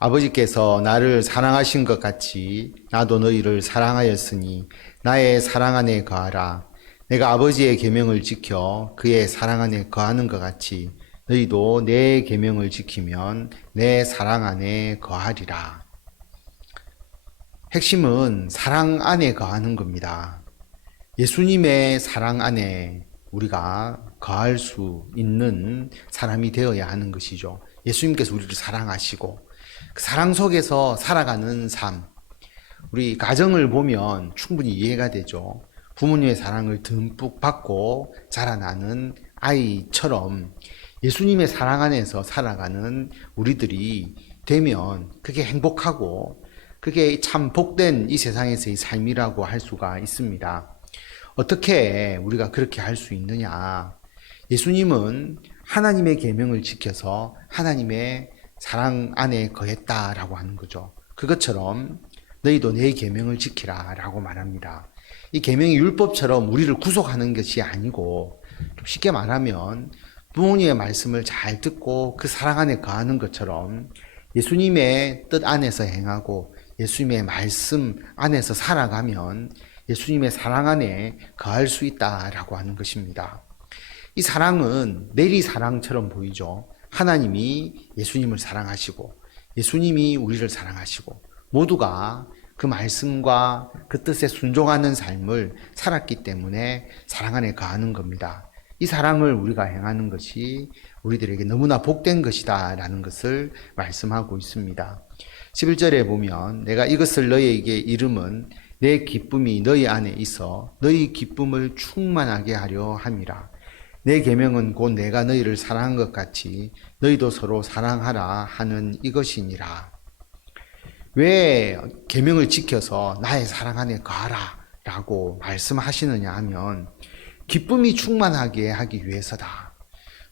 아버지께서 나를 사랑하신 것 같이 나도 너희를 사랑하였으니 나의 사랑 안에 거하라. 내가 아버지의 계명을 지켜 그의 사랑 안에 거하는 것 같이 너희도 내 계명을 지키면 내 사랑 안에 거하리라. 핵심은 사랑 안에 거하는 겁니다. 예수님의 사랑 안에 우리가 거할 수 있는 사람이 되어야 하는 것이죠. 예수님께서 우리를 사랑하시고 그 사랑 속에서 살아가는 삶. 우리 가정을 보면 충분히 이해가 되죠. 부모님의 사랑을 듬뿍 받고 자라나는 아이처럼 예수님의 사랑 안에서 살아가는 우리들이 되면 그게 행복하고 그게 참 복된 이 세상에서의 삶이라고 할 수가 있습니다. 어떻게 우리가 그렇게 할 수 있느냐? 예수님은 하나님의 계명을 지켜서 하나님의 사랑 안에 거했다라고 하는 거죠. 그것처럼 너희도 내 계명을 지키라라고 말합니다. 이 계명이 율법처럼 우리를 구속하는 것이 아니고 좀 쉽게 말하면 부모님의 말씀을 잘 듣고 그 사랑 안에 거하는 것처럼 예수님의 뜻 안에서 행하고 예수님의 말씀 안에서 살아가면 예수님의 사랑 안에 거할 수 있다라고 하는 것입니다. 이 사랑은 내리 사랑처럼 보이죠. 하나님이 예수님을 사랑하시고 예수님이 우리를 사랑하시고 모두가 그 말씀과 그 뜻에 순종하는 삶을 살았기 때문에 사랑 안에 거하는 겁니다. 이 사랑을 우리가 행하는 것이 우리들에게 너무나 복된 것이다 라는 것을 말씀하고 있습니다. 11절에 보면 내가 이것을 너희에게 이름은 내 기쁨이 너희 안에 있어 너희 기쁨을 충만하게 하려 함이라. 내 계명은 곧 내가 너희를 사랑한 것 같이 너희도 서로 사랑하라 하는 이것이니라. 왜 계명을 지켜서 나의 사랑 안에 거하라 라고 말씀하시느냐 하면 기쁨이 충만하게 하기 위해서다.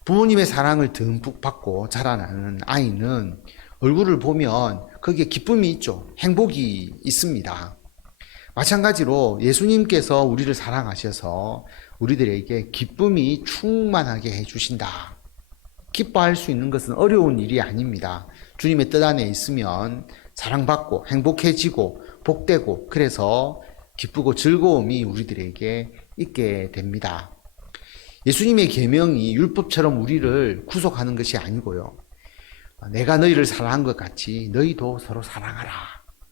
부모님의 사랑을 듬뿍 받고 자라나는 아이는 얼굴을 보면 거기에 기쁨이 있죠. 행복이 있습니다. 마찬가지로 예수님께서 우리를 사랑하셔서 우리들에게 기쁨이 충만하게 해주신다. 기뻐할 수 있는 것은 어려운 일이 아닙니다. 주님의 뜻 안에 있으면 사랑받고 행복해지고 복되고 그래서 기쁘고 즐거움이 우리들에게 있게 됩니다. 예수님의 계명이 율법처럼 우리를 구속하는 것이 아니고요. 내가 너희를 사랑한 것 같이 너희도 서로 사랑하라.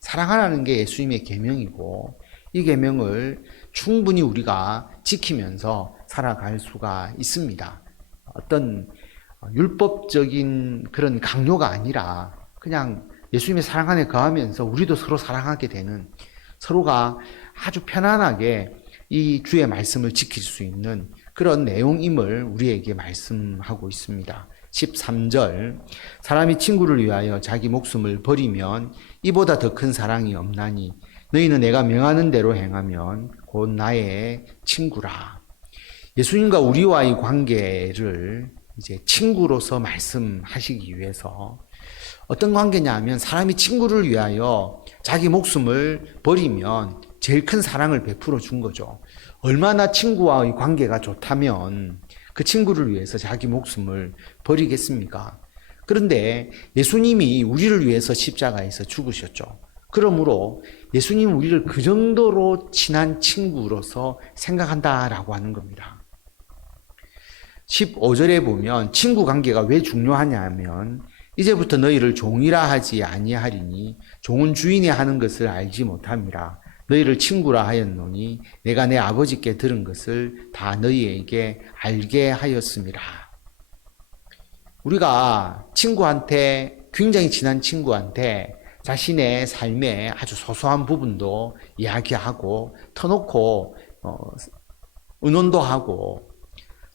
사랑하라는 게 예수님의 계명이고 이 계명을 충분히 우리가 지키면서 살아갈 수가 있습니다. 어떤 율법적인 그런 강요가 아니라 그냥 예수님의 사랑 안에 거하면서 우리도 서로 사랑하게 되는 서로가 아주 편안하게 이 주의 말씀을 지킬 수 있는 그런 내용임을 우리에게 말씀하고 있습니다. 13절 사람이 친구를 위하여 자기 목숨을 버리면 이보다 더 큰 사랑이 없나니 너희는 내가 명하는 대로 행하면 곧 나의 친구라. 예수님과 우리와의 관계를 이제 친구로서 말씀하시기 위해서 어떤 관계냐 하면 사람이 친구를 위하여 자기 목숨을 버리면 제일 큰 사랑을 베풀어 준 거죠. 얼마나 친구와의 관계가 좋다면 그 친구를 위해서 자기 목숨을 버리겠습니까? 그런데 예수님이 우리를 위해서 십자가에서 죽으셨죠. 그러므로 예수님은 우리를 그 정도로 친한 친구로서 생각한다라고 하는 겁니다. 15절에 보면 친구 관계가 왜 중요하냐 하면 이제부터 너희를 종이라 하지 아니하리니 종은 주인이 하는 것을 알지 못함이라. 너희를 친구라 하였노니 내가 내 아버지께 들은 것을 다 너희에게 알게 하였음이라. 우리가 친구한테 굉장히 친한 친구한테 자신의 삶의 아주 소소한 부분도 이야기하고 터놓고 의논도 하고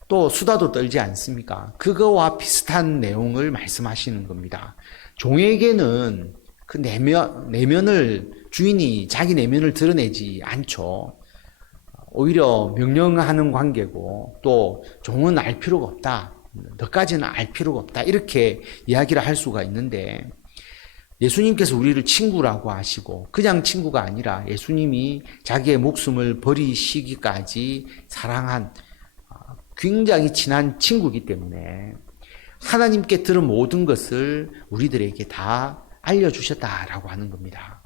또 수다도 떨지 않습니까? 그거와 비슷한 내용을 말씀하시는 겁니다. 종에게는 그 내면을 주인이 자기 내면을 드러내지 않죠. 오히려 명령하는 관계고 또 종은 알 필요가 없다. 너까지는 알 필요가 없다. 이렇게 이야기를 할 수가 있는데 예수님께서 우리를 친구라고 하시고 그냥 친구가 아니라 예수님이 자기의 목숨을 버리시기까지 사랑한 굉장히 친한 친구이기 때문에 하나님께 들은 모든 것을 우리들에게 다 알려주셨다라고 하는 겁니다.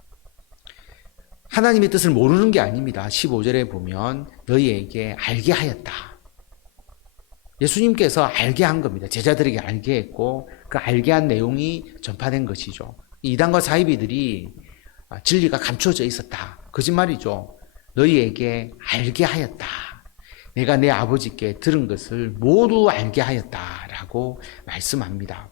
하나님의 뜻을 모르는 게 아닙니다. 15절에 보면 너희에게 알게 하였다. 예수님께서 알게 한 겁니다. 제자들에게 알게 했고 그 알게 한 내용이 전파된 것이죠. 이단과 사이비들이 진리가 감춰져 있었다. 거짓말이죠. 너희에게 알게 하였다. 내가 내 아버지께 들은 것을 모두 알게 하였다라고 말씀합니다.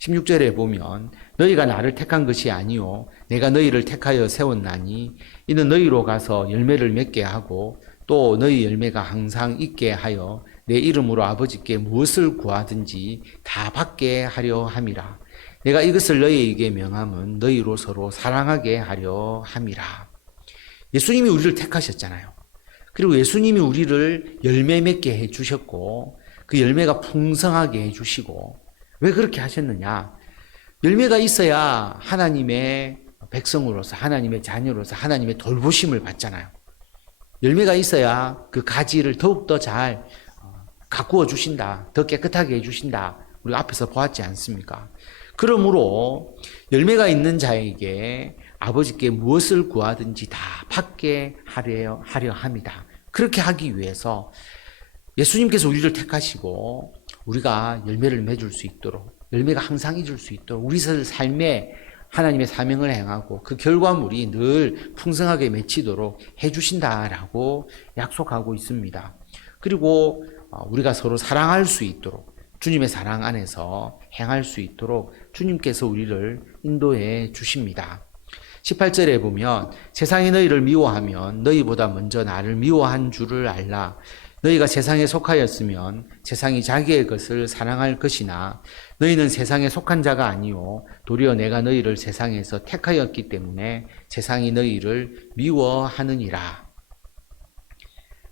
16절에 보면 너희가 나를 택한 것이 아니요 내가 너희를 택하여 세웠나니 이는 너희로 가서 열매를 맺게 하고 또 너희 열매가 항상 있게 하여 내 이름으로 아버지께 무엇을 구하든지 다 받게 하려 함이라. 내가 이것을 너희에게 명함은 너희로 서로 사랑하게 하려 함이라. 예수님이 우리를 택하셨잖아요. 그리고 예수님이 우리를 열매 맺게 해주셨고 그 열매가 풍성하게 해주시고 왜 그렇게 하셨느냐? 열매가 있어야 하나님의 백성으로서 하나님의 자녀로서 하나님의 돌보심을 받잖아요. 열매가 있어야 그 가지를 더욱더 잘 가꾸어 주신다. 더 깨끗하게 해주신다. 우리 앞에서 보았지 않습니까? 그러므로 열매가 있는 자에게 아버지께 무엇을 구하든지 다 받게 하려 합니다. 그렇게 하기 위해서 예수님께서 우리를 택하시고 우리가 열매를 맺을 수 있도록 열매가 항상 있을 수 있도록 우리 삶에 하나님의 사명을 행하고 그 결과물이 늘 풍성하게 맺히도록 해주신다라고 약속하고 있습니다. 그리고 우리가 서로 사랑할 수 있도록 주님의 사랑 안에서 행할 수 있도록 주님께서 우리를 인도해 주십니다. 18절에 보면 세상이 너희를 미워하면 너희보다 먼저 나를 미워한 줄을 알라. 너희가 세상에 속하였으면 세상이 자기의 것을 사랑할 것이나 너희는 세상에 속한 자가 아니요 도리어 내가 너희를 세상에서 택하였기 때문에 세상이 너희를 미워하느니라.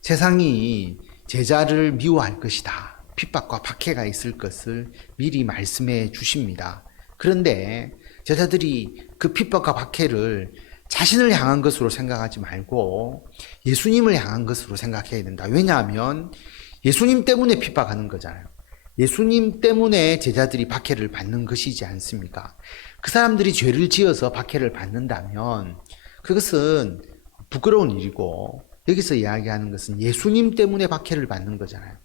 세상이 제자를 미워할 것이다. 핍박과 박해가 있을 것을 미리 말씀해 주십니다. 그런데 제자들이 그 핍박과 박해를 자신을 향한 것으로 생각하지 말고 예수님을 향한 것으로 생각해야 된다. 왜냐하면 예수님 때문에 핍박하는 거잖아요. 예수님 때문에 제자들이 박해를 받는 것이지 않습니까? 그 사람들이 죄를 지어서 박해를 받는다면 그것은 부끄러운 일이고 여기서 이야기하는 것은 예수님 때문에 박해를 받는 거잖아요.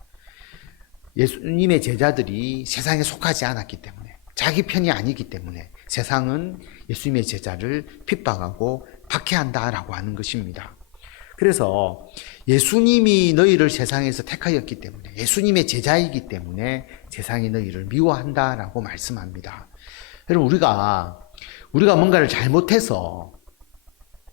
예수님의 제자들이 세상에 속하지 않았기 때문에 자기 편이 아니기 때문에 세상은 예수님의 제자를 핍박하고 박해한다라고 하는 것입니다. 그래서 예수님이 너희를 세상에서 택하였기 때문에 예수님의 제자이기 때문에 세상이 너희를 미워한다라고 말씀합니다. 여러분 우리가 뭔가를 잘못해서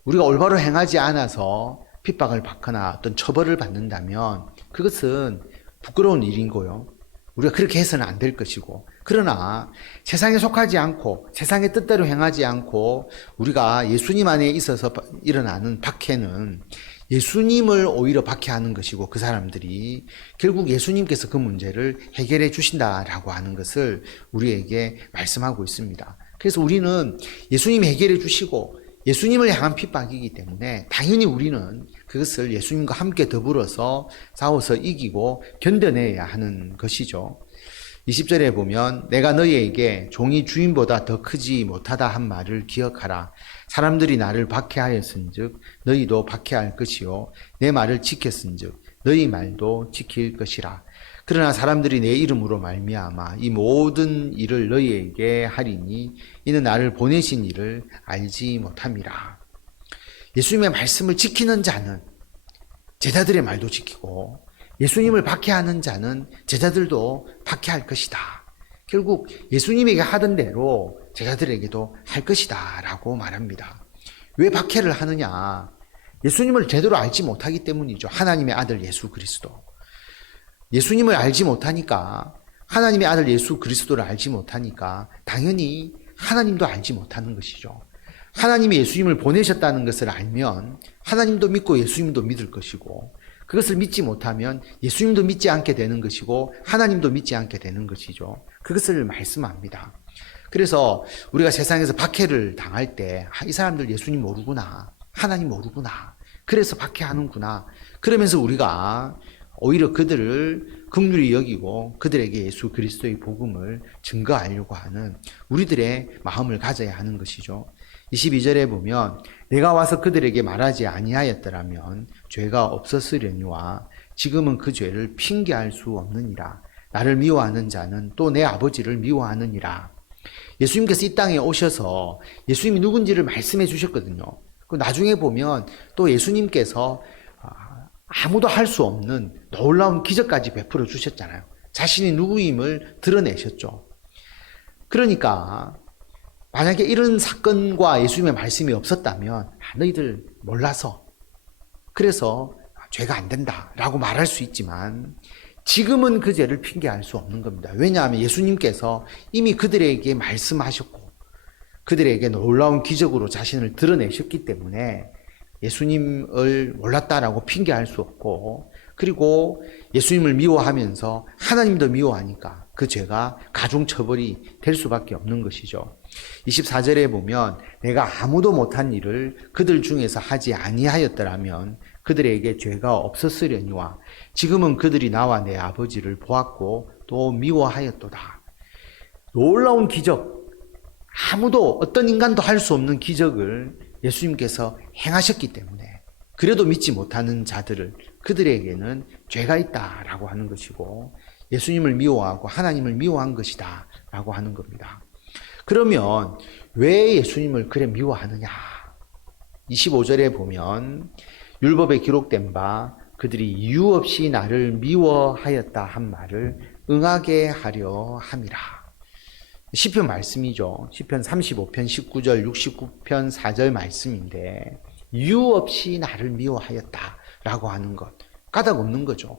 우리가 올바로 행하지 않아서 핍박을 받거나 어떤 처벌을 받는다면 그것은 부끄러운 일인고요. 우리가 그렇게 해서는 안 될 것이고 그러나 세상에 속하지 않고 세상의 뜻대로 행하지 않고 우리가 예수님 안에 있어서 일어나는 박해는 예수님을 오히려 박해하는 것이고 그 사람들이 결국 예수님께서 그 문제를 해결해 주신다라고 하는 것을 우리에게 말씀하고 있습니다. 그래서 우리는 예수님이 해결해 주시고 예수님을 향한 핍박이기 때문에 당연히 우리는 그것을 예수님과 함께 더불어서 싸워서 이기고 견뎌내야 하는 것이죠. 20절에 보면 내가 너희에게 종이 주인보다 더 크지 못하다 한 말을 기억하라. 사람들이 나를 박해하였은즉 너희도 박해할 것이요 내 말을 지켰은즉 너희 말도 지킬 것이라. 그러나 사람들이 내 이름으로 말미암아 이 모든 일을 너희에게 하리니 이는 나를 보내신 이를 알지 못함이라. 예수님의 말씀을 지키는 자는 제자들의 말도 지키고 예수님을 박해하는 자는 제자들도 박해할 것이다. 결국 예수님에게 하던 대로 제자들에게도 할 것이다 라고 말합니다. 왜 박해를 하느냐? 예수님을 제대로 알지 못하기 때문이죠. 하나님의 아들 예수 그리스도. 예수님을 알지 못하니까 하나님의 아들 예수 그리스도를 알지 못하니까 당연히 하나님도 알지 못하는 것이죠. 하나님이 예수님을 보내셨다는 것을 알면 하나님도 믿고 예수님도 믿을 것이고 그것을 믿지 못하면 예수님도 믿지 않게 되는 것이고 하나님도 믿지 않게 되는 것이죠. 그것을 말씀합니다. 그래서 우리가 세상에서 박해를 당할 때 이 사람들 예수님 모르구나. 하나님 모르구나. 그래서 박해하는구나. 그러면서 우리가 오히려 그들을 긍휼히 여기고 그들에게 예수 그리스도의 복음을 증거하려고 하는 우리들의 마음을 가져야 하는 것이죠. 22절에 보면 내가 와서 그들에게 말하지 아니하였더라면 죄가 없었으려니와 지금은 그 죄를 핑계할 수 없느니라. 나를 미워하는 자는 또 내 아버지를 미워하느니라. 예수님께서 이 땅에 오셔서 예수님이 누군지를 말씀해 주셨거든요. 나중에 보면 또 예수님께서 아무도 할 수 없는 놀라운 기적까지 베풀어 주셨잖아요. 자신이 누구임을 드러내셨죠. 그러니까 만약에 이런 사건과 예수님의 말씀이 없었다면 너희들 몰라서 그래서 죄가 안 된다라고 말할 수 있지만 지금은 그 죄를 핑계할 수 없는 겁니다. 왜냐하면 예수님께서 이미 그들에게 말씀하셨고 그들에게 놀라운 기적으로 자신을 드러내셨기 때문에 예수님을 몰랐다라고 핑계할 수 없고, 그리고 예수님을 미워하면서 하나님도 미워하니까 그 죄가 가중처벌이 될 수밖에 없는 것이죠. 24절에 보면 내가 아무도 못한 일을 그들 중에서 하지 아니하였더라면 그들에게 죄가 없었으려니와 지금은 그들이 나와 내 아버지를 보았고 또 미워하였도다. 놀라운 기적, 아무도 어떤 인간도 할 수 없는 기적을 예수님께서 행하셨기 때문에 그래도 믿지 못하는 자들을 그들에게는 죄가 있다라고 하는 것이고 예수님을 미워하고 하나님을 미워한 것이다 라고 하는 겁니다. 그러면 왜 예수님을 그래 미워하느냐? 25절에 보면 율법에 기록된 바 그들이 이유 없이 나를 미워하였다 한 말을 응하게 하려 함이라. 시편 말씀이죠. 시편 35편 19절 69편 4절 말씀인데 이유 없이 나를 미워하였다라고 하는 것 까닭 없는 거죠.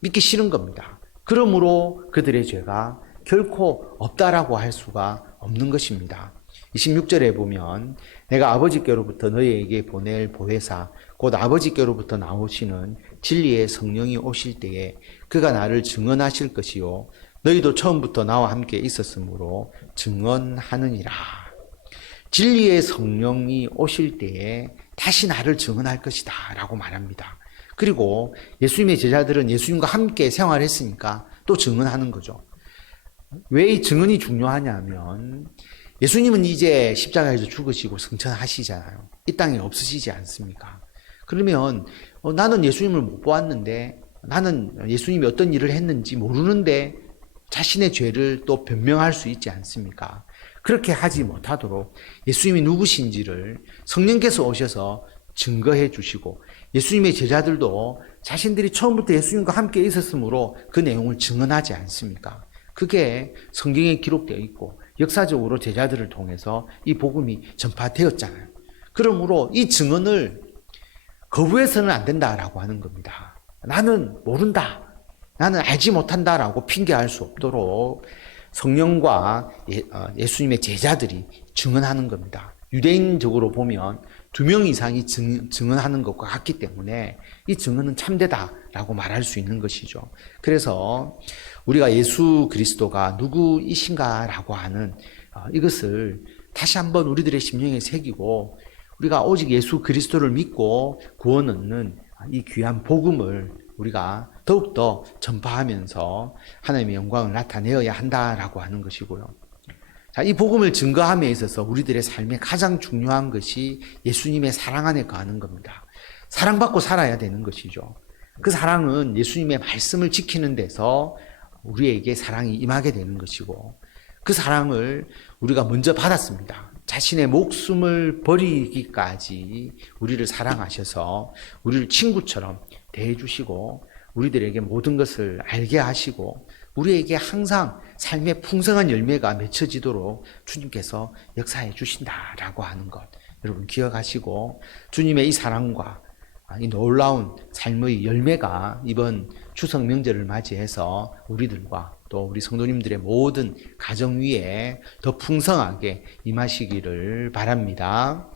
믿기 싫은 겁니다. 그러므로 그들의 죄가 결코 없다라고 할 수가 없는 것입니다. 26절에 보면 내가 아버지께로부터 너희에게 보낼 보혜사 곧 아버지께로부터 나오시는 진리의 성령이 오실 때에 그가 나를 증언하실 것이요 너희도 처음부터 나와 함께 있었으므로 증언하느니라. 진리의 성령이 오실 때에 다시 나를 증언할 것이다 라고 말합니다. 그리고 예수님의 제자들은 예수님과 함께 생활했으니까 또 증언하는 거죠. 왜 이 증언이 중요하냐면 예수님은 이제 십자가에서 죽으시고 승천하시잖아요. 이 땅에 없으시지 않습니까? 그러면 나는 예수님을 못 보았는데 나는 예수님이 어떤 일을 했는지 모르는데 자신의 죄를 또 변명할 수 있지 않습니까? 그렇게 하지 못하도록 예수님이 누구신지를 성령께서 오셔서 증거해 주시고 예수님의 제자들도 자신들이 처음부터 예수님과 함께 있었으므로 그 내용을 증언하지 않습니까? 그게 성경에 기록되어 있고 역사적으로 제자들을 통해서 이 복음이 전파되었잖아요. 그러므로 이 증언을 거부해서는 안 된다라고 하는 겁니다. 나는 모른다. 나는 알지 못한다라고 핑계할 수 없도록 성령과 예수님의 제자들이 증언하는 겁니다. 유대인적으로 보면 2명 이상이 증언하는 것과 같기 때문에 이 증언은 참되다라고 말할 수 있는 것이죠. 그래서 우리가 예수 그리스도가 누구이신가라고 하는 이것을 다시 한번 우리들의 심령에 새기고 우리가 오직 예수 그리스도를 믿고 구원 얻는 이 귀한 복음을 우리가 더욱더 전파하면서 하나님의 영광을 나타내어야 한다라고 하는 것이고요. 자, 이 복음을 증거함에 있어서 우리들의 삶에 가장 중요한 것이 예수님의 사랑 안에 거하는 겁니다. 사랑받고 살아야 되는 것이죠. 그 사랑은 예수님의 말씀을 지키는 데서 우리에게 사랑이 임하게 되는 것이고 그 사랑을 우리가 먼저 받았습니다. 자신의 목숨을 버리기까지 우리를 사랑하셔서 우리를 친구처럼 대해주시고 우리들에게 모든 것을 알게 하시고 우리에게 항상 삶의 풍성한 열매가 맺혀지도록 주님께서 역사해 주신다라고 하는 것 여러분 기억하시고 주님의 이 사랑과 이 놀라운 삶의 열매가 이번 추석 명절을 맞이해서 우리들과 또 우리 성도님들의 모든 가정 위에 더 풍성하게 임하시기를 바랍니다.